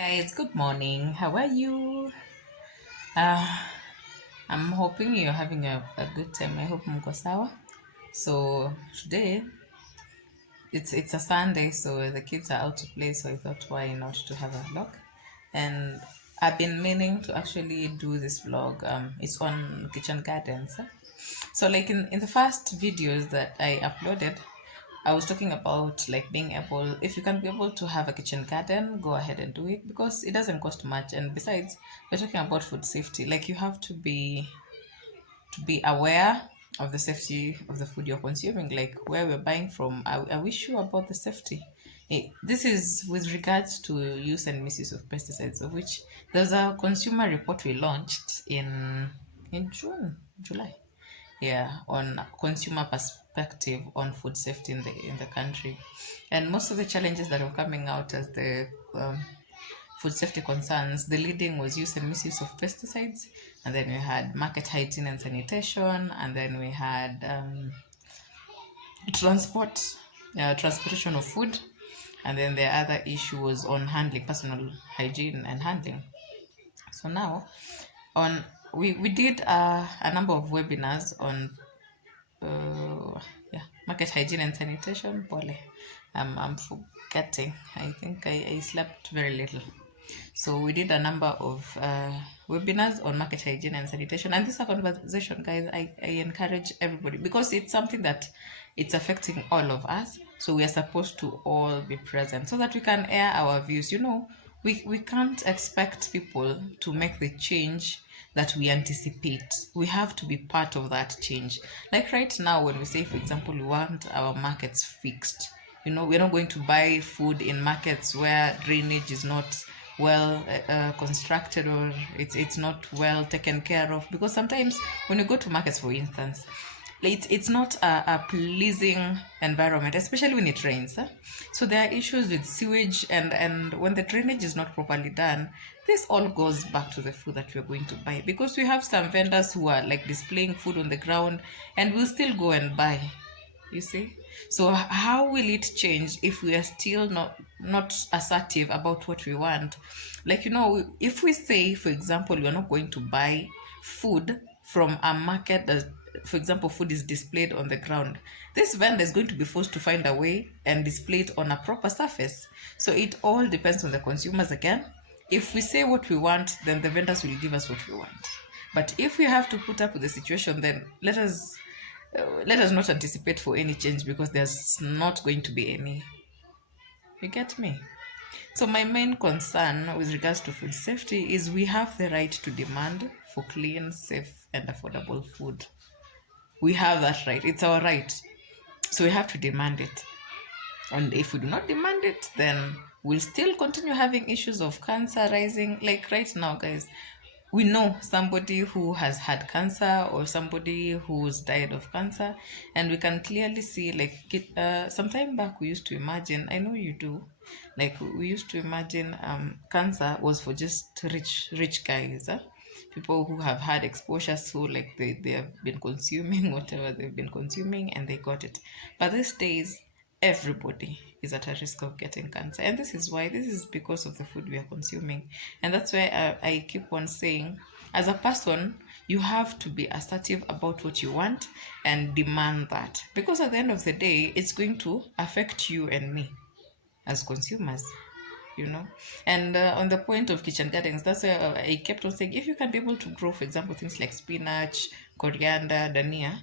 Guys, good morning. How are you? Uh, I'm hoping you're having a good time. I hope mko sawa. So today it's a Sunday, so the kids are out to play. So I thought, why not to have a vlog? And I've been meaning to actually do this vlog. It's on kitchen gardens. So like in the first videos that I uploaded, I was talking about like being able, if you can be able to have a kitchen garden, go ahead and do it because it doesn't cost much. And besides, we're talking about food safety. Like you have to be aware of the safety of the food you're consuming, like where we're buying from. Are we sure about the safety? This is with regards to use and misuse of pesticides, of which there's a consumer report we launched in June, July, yeah, on consumer perspective on food safety in the country. And most of the challenges that were coming out as the food safety concerns, the leading was use and misuse of pesticides, and then we had market hygiene and sanitation, and then we had transportation of food, and then the other issue was on handling, personal hygiene and handling. So now on we did a number of webinars on yeah, market hygiene and sanitation. Pole, I'm forgetting. I think I slept very little. So we did a number of webinars on market hygiene and sanitation. And this is a conversation, guys, I encourage everybody because it's something that it's affecting all of us. So we are supposed to all be present so that we can air our views. We can't expect people to make the change that we anticipate. We have to be part of that change. Like right now, when we say, for example, we want our markets fixed, we're not going to buy food in markets where drainage is not well constructed, or it's not well taken care of, because sometimes when you go to markets, for instance, it's not a pleasing environment, especially when it rains. So there are issues with sewage, and when the drainage is not properly done, this all goes back to the food that we're going to buy, because we have some vendors who are like displaying food on the ground and we'll still go and buy, you see. So how will it change if we are still not assertive about what we want? Like, if we say, for example, we are not going to buy food from a market that, for example, food is displayed on the ground, this vendor is going to be forced to find a way and display it on a proper surface. So it all depends on the consumers again. If we say what we want, then the vendors will give us what we want. But if we have to put up with the situation, then let us not anticipate for any change, because there's not going to be any. You get me? So my main concern with regards to food safety is we have the right to demand for clean, safe, and affordable food. We have that right. It's our right. So we have to demand it. And if we do not demand it, then we'll still continue having issues of cancer rising. Like right now, guys, we know somebody who has had cancer or somebody who's died of cancer, and we can clearly see, like, some time back we used to imagine, I know you do, like we used to imagine cancer was for just rich guys, people who have had exposure, so like they have been consuming whatever they've been consuming and they got it. But these days, everybody is at a risk of getting cancer, and this is because of the food we are consuming. And that's why I keep on saying, as a person, you have to be assertive about what you want and demand that, because at the end of the day, it's going to affect you and me as consumers. And on the point of kitchen gardens, that's why I kept on saying, if you can be able to grow, for example, things like spinach, coriander, dania,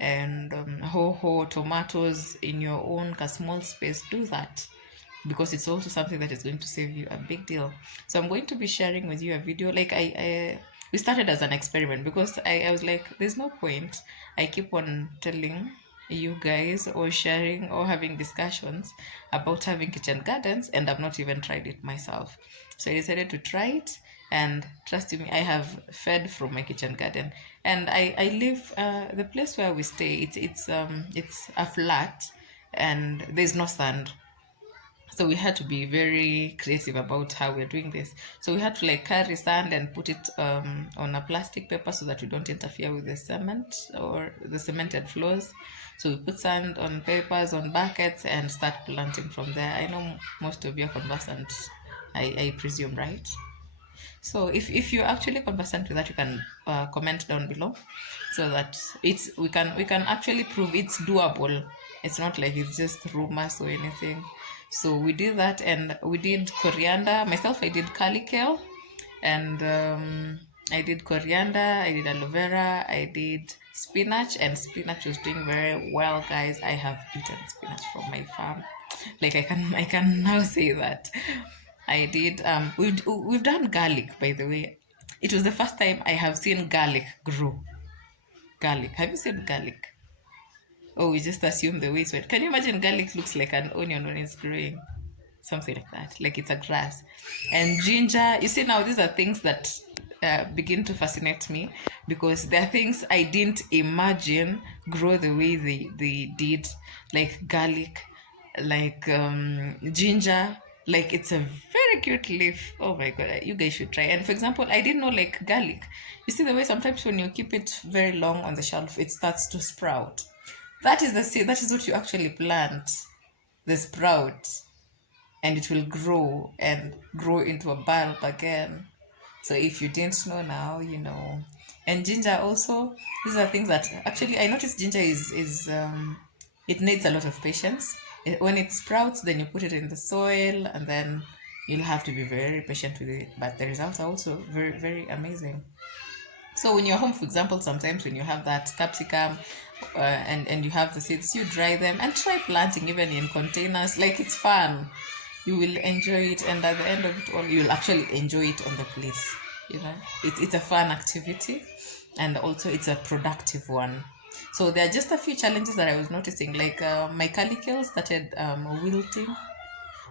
and ho tomatoes in your own small space, do that, because it's also something that is going to save you a big deal. So I'm going to be sharing with you a video. Like we started as an experiment, because I was like, there's no point I keep on telling you guys or sharing or having discussions about having kitchen gardens, and I've not even tried it myself. So I decided to try it, and trust me, I have fed from my kitchen garden. And I live, the place where we stay, it's a flat, and there's no sand. So we had to be very creative about how we're doing this. So we had to like carry sand and put it on a plastic paper so that we don't interfere with the cement or the cemented floors. So we put sand on papers, on buckets, and start planting from there. I know most of you are conversant I presume, right? So if you're actually conversant with that, you can comment down below, so that we can actually prove it's doable. It's not like it's just rumors or anything. So we did that, and we did coriander. Myself, I did curly kale, and I did coriander, I did aloe vera, I did spinach, and spinach was doing very well, guys. I have eaten spinach from my farm. Like I can now say that. I did we've done garlic, by the way. It was the first time I have seen garlic grow. Garlic. Have you seen garlic? Oh, we just assume the way it's wet. Can you imagine garlic looks like an onion when it's growing? Something like that, like it's a grass. And ginger, you see, now these are things that begin to fascinate me, because there are things I didn't imagine grow the way they did, like garlic, like ginger. Like it's a very cute leaf. Oh my god, you guys should try. And for example, I didn't know, like garlic, you see the way sometimes when you keep it very long on the shelf, it starts to sprout. That is the seed, that is what you actually plant, the sprout, and it will grow and grow into a bulb again. So if you didn't know, now you know. And ginger also, these are things that actually I noticed ginger is it needs a lot of patience. When it sprouts, then you put it in the soil, and then you'll have to be very patient with it. But the results are also very, very amazing. So when you're home, for example, sometimes when you have that capsicum and you have the seeds, you dry them and try planting even in containers. Like it's fun. You will enjoy it, and at the end of it all, you'll actually enjoy it on the place. You know, it's a fun activity, and also it's a productive one. So there are just a few challenges that I was noticing, like my curly started wilting,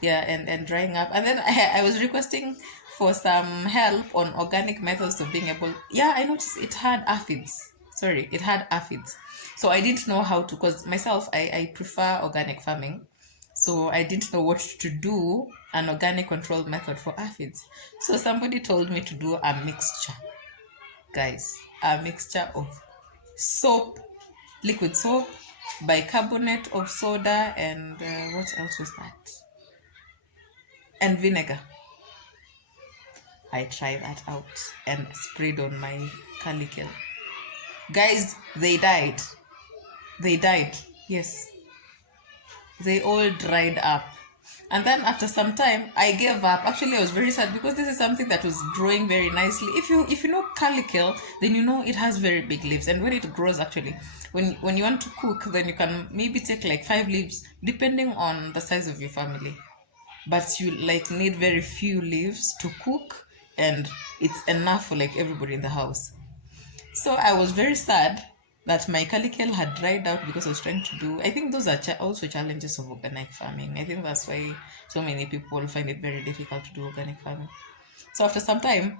yeah, and drying up. And then I was requesting for some help on organic methods of being able, yeah, I noticed it had aphids. Sorry, it had aphids. So I didn't know how to, because myself, I prefer organic farming. So I didn't know what to do, an organic control method for aphids. So somebody told me to do a mixture, guys, a mixture of soap, liquid soap, bicarbonate of soda, and what else was that? And vinegar. I tried that out and sprayed on my curly kale. Guys, they died. They died. Yes. They all dried up. And then after some time, I gave up. Actually, I was very sad, because this is something that was growing very nicely. If you know curly kale, then you know it has very big leaves. And when it grows, actually, when you want to cook, then you can maybe take like 5 leaves, depending on the size of your family. But you like need very few leaves to cook, and it's enough for like everybody in the house. So I was very sad that my curly kale had dried out, because I was trying to do, I think those are also challenges of organic farming. I think that's why so many people find it very difficult to do organic farming. So after some time,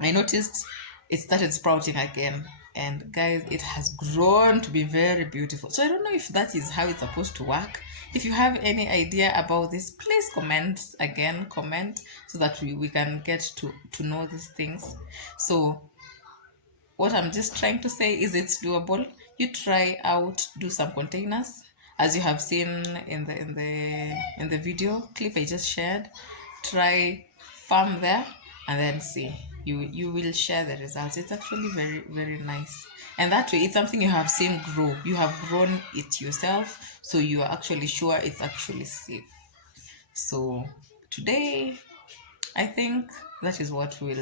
I noticed it started sprouting again. And guys, it has grown to be very beautiful. So I don't know if that is how it's supposed to work. If you have any idea about this, please comment again, comment, so that we can get to know these things. So what I'm just trying to say is it's doable. You try out, do some containers, as you have seen in the video clip I just shared. Try farm there, and then see. You will share the results. It's actually very, very nice. And that way, it's something you have seen grow. You have grown it yourself, so you are actually sure it's actually safe. So today, I think that is what we'll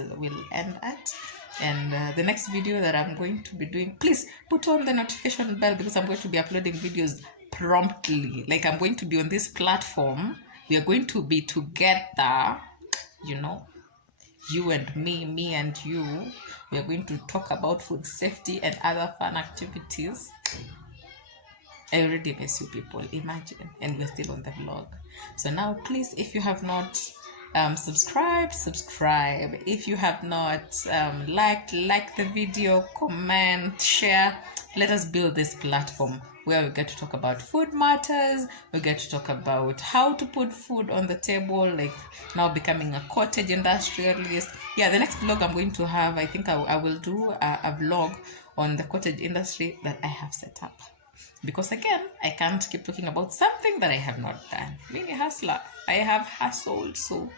end at. And the next video that I'm going to be doing, please put on the notification bell, because I'm going to be uploading videos promptly. Like, I'm going to be on this platform. We are going to be together, you know, you and me and you. We are going to talk about food safety and other fun activities. I already miss you people, imagine, and we're still on the vlog. So now, please, if you have not subscribe. If you have not like the video, comment, share. Let us build this platform where we get to talk about food matters. We get to talk about how to put food on the table, like now becoming a cottage industrialist. Yeah, the next vlog I'm going to have, I think I will do a vlog on the cottage industry that I have set up. Because again, I can't keep talking about something that I have not done. Being a hustler, I have hustled. So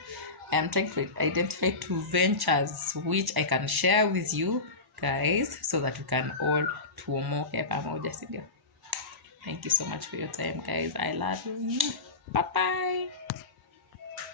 I'm trying to identify 2 ventures which I can share with you guys so that we can all tuomoke pamoja, sindio? Thank you so much for your time, guys. I love you. Bye bye.